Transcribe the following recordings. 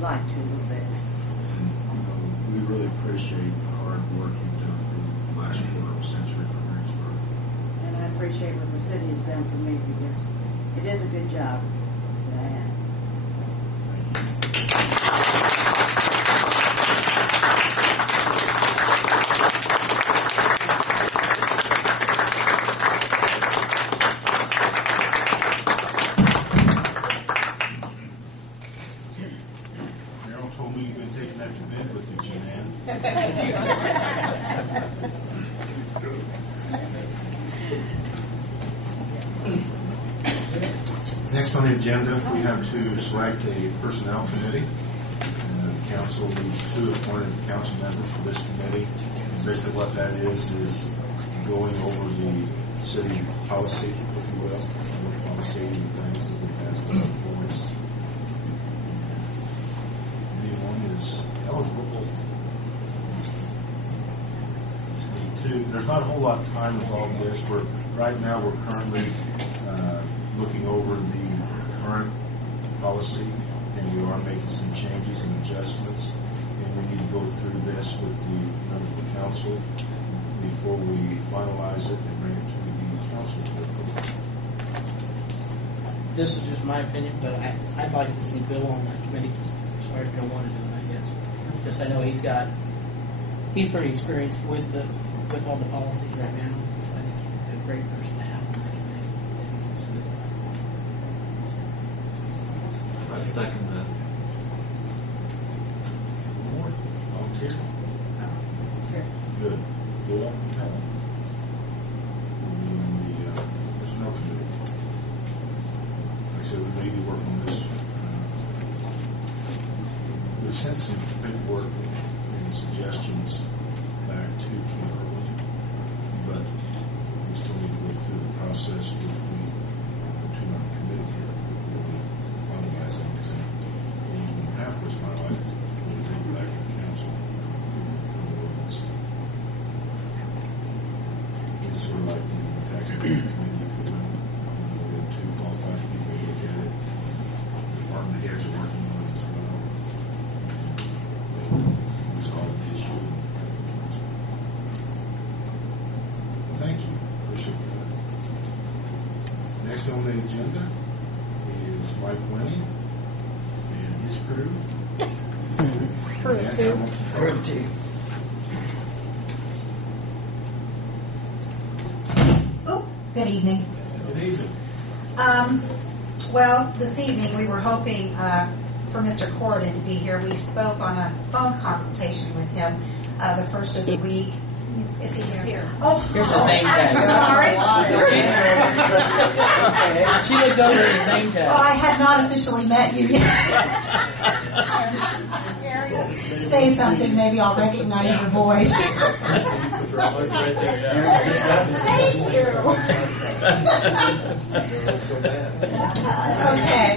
would like to a little bit. We really appreciate the hard work you've done for the last quarter of a century for Greensburg. And I appreciate what the city has done for me because it is a good job that I have. Meryl told me you've been taking that to bed with you, Jan. Next on the agenda, we have to select a personnel committee. The council needs 2 appointed council members for this committee. And basically what that is going over the city policy, if you will, the policy and things that we have to voice. Anyone is eligible. Just need 2. There's not a whole lot of time involved in this. Right now we're currently looking over the current policy, and we are making some changes and adjustments, and we need to go through this with the members of the council before we finalize it and bring it to the council for approval. This is just my opinion, but I'd like to see Bill on that committee. Sorry if you don't want to do it, I guess. Just I know he's pretty experienced with all the policies right now, so I think he's a great person to have on that committee. I'd second that. More? Volunteer? Good. Bill? And the personnel committee. Like I said, we may be working on this. We've sent some paperwork and suggestions back to Kimberly, but we still need to go through the process with the 2-member committee here. Finalize everything. And after it's finalized, we'll take it back to the council for the ordinance. It's sort of like the tax committee. We have 2 qualified people to look at it. Department heads are working on it as well. Resolve the issue. Thank you. Appreciate that. Next on the agenda is Mike Winnie and his crew. Crew 2. Crew 2. Oh, good evening. Good evening. Well, this evening we were hoping for Mr. Corridon to be here. We spoke on a phone consultation with him the first of the week. Is he here? Oh, Here's his name tag. I'm sorry. She looked over his name tag. Well, I had not officially met you yet. Say something, maybe I'll recognize your voice. Thank you. Okay.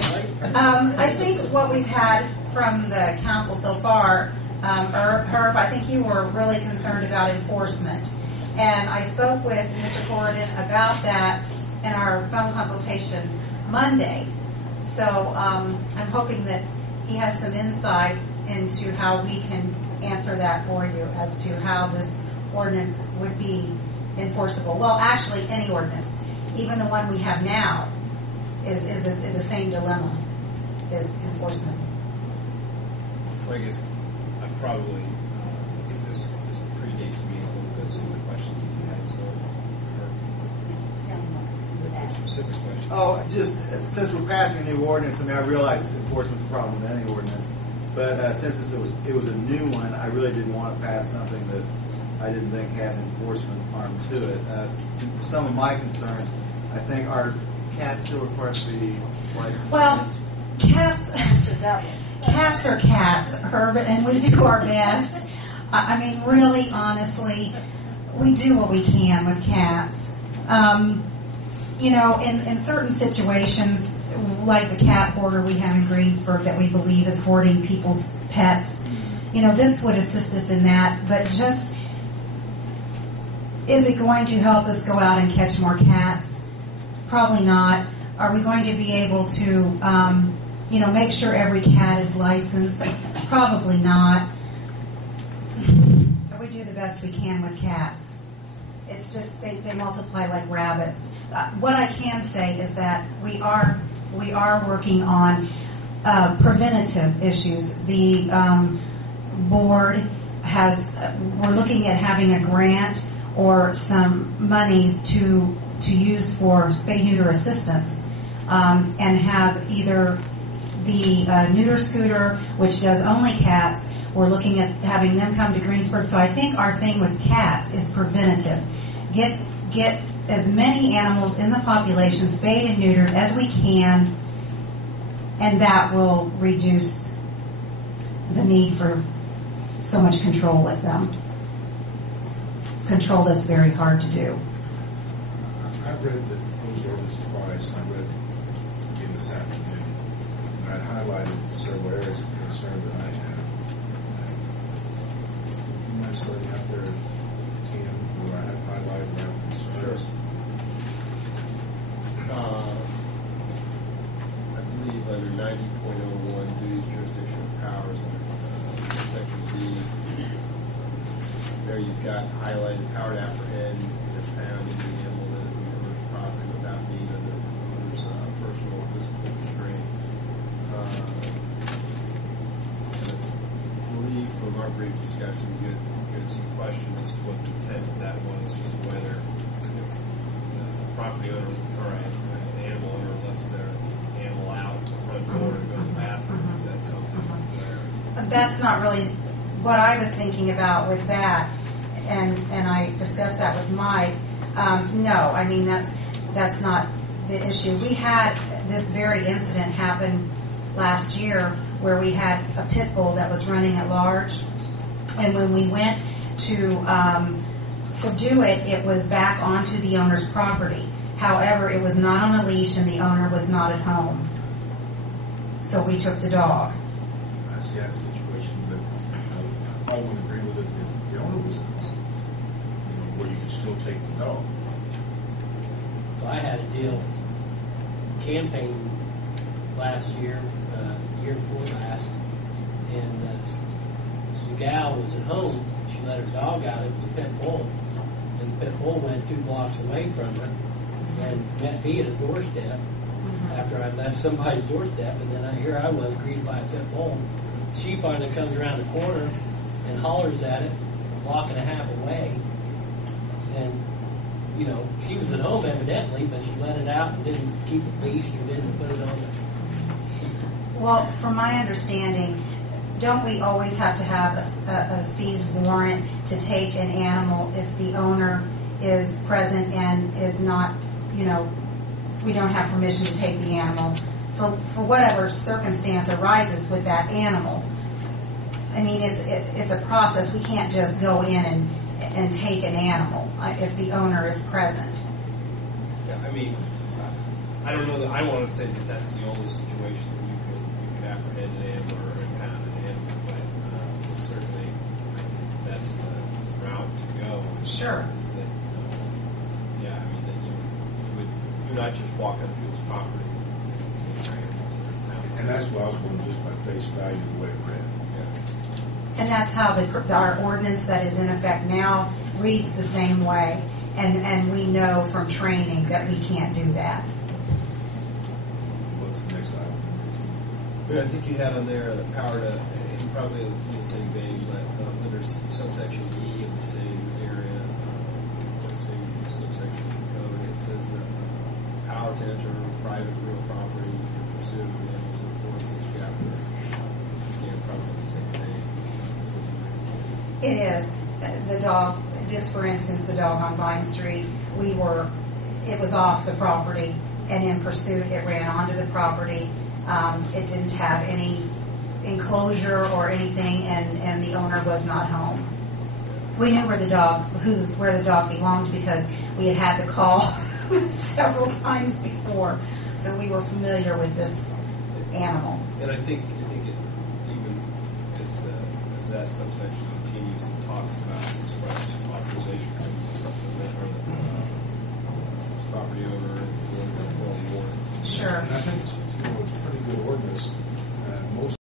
I think what we've had from the council so far, Herb, I think you were really concerned about enforcement. And I spoke with Mr. Corridon about that in our phone consultation Monday. So I'm hoping that he has some insight into how we can answer that for you as to how this ordinance would be enforceable. Well, actually, any ordinance, even the one we have now, is the same dilemma, is enforcement. Well, I guess I probably think this predates me a little bit, some of the questions that you had. So, Tell me what you would ask. specific questions. Oh, just since we're passing a new ordinance, I mean, I realize enforcement's a problem with any ordinance, but since it was a new one, I really didn't want to pass something that I didn't think had an enforcement arm to it. Some of my concerns, I think, are cats still required to be licensed? Well, cats are cats, Herb, and we do our best. I mean, really, honestly, we do what we can with cats. You know, in certain situations, like the cat hoarder we have in Greensburg that we believe is hoarding people's pets, you know, this would assist us in that. But just, is it going to help us go out and catch more cats? Probably not. Are we going to be able to make sure every cat is licensed. Probably not. But we do the best we can with cats. It's just they multiply like rabbits. What I can say is that we are working on preventative issues. The board we're looking at having a grant or some monies to use for spay-neuter assistance, and have either the neuter scooter, which does only cats. We're looking at having them come to Greensburg. So I think our thing with cats is preventative. Get as many animals in the population spayed and neutered as we can, and that will reduce the need for so much control with them. Control that's very hard to do. I've read the proposed ordinance twice, and I read it again this afternoon. And I'd highlighted several areas of concern that I have. You mind starting out there, Tim, where I have highlighted my concerns? I believe under 90.01 duties, jurisdiction, and powers, section B, there you've got highlighted power to apprehend or pound any animal that is in the owner's property without being under the owner's personal or physical restraint. I believe from our brief discussion, you had some questions as to what the intent of that was, as to whether if the property owner or an animal owner lets their animal out the front door to go to the bathroom, is that something there? That's not really what I was thinking about with that, and I discussed that with Mike. No, I mean that's not the issue. We had this very incident happen last year where we had a pit bull that was running at large, and when we went to subdue it, it was back onto the owner's property. However, it was not on a leash and the owner was not at home. So we took the dog. I see that situation, but I probably would agree with it if the owner was at home, where you could still take the dog. So I had a deal campaign last year, year before last, and the gal was at home. She let her dog out. It was a pit bull, and the pit bull went 2 blocks away from her and met me at a doorstep after I left somebody's doorstep, and then here I was greeted by a pit bull. She finally comes around the corner and hollers at it, a block and a half away, and she was at home evidently, but she let it out and didn't keep it leashed or didn't put it on the. Well, from my understanding, don't we always have to have a seized warrant to take an animal if the owner is present and is not, we don't have permission to take the animal for whatever circumstance arises with that animal? I mean, it's a process. We can't just go in and take an animal if the owner is present. Yeah, I mean, I don't know that I want to say that that's the only situation that you could apprehend an animal or impound an animal, but certainly that's the route to go. Sure. Is that, yeah, I mean, that you would do not just walk up to his property. And that's what I was going just by face value, the way it read. And that's how our ordinance that is in effect now reads the same way. And we know from training that we can't do that. What's the next item? But I think you had on there the power to, and probably in the same vein, but under subsection E in the same area, same subsection of the code, it says that power to enter private real property in pursuit of the animals in the forest such chapter. Again, probably the same thing. It is. The dog, just for instance, the dog on Vine Street, it was off the property, and in pursuit it ran onto the property. It didn't have any enclosure or anything, and the owner was not home. We knew where the dog belonged because we had the call several times before, so we were familiar with this animal. And I think it even as that subsection continues and talks about express authorization from the property owner as the owner of the warrant. Sure. And I think it's, a pretty good ordinance.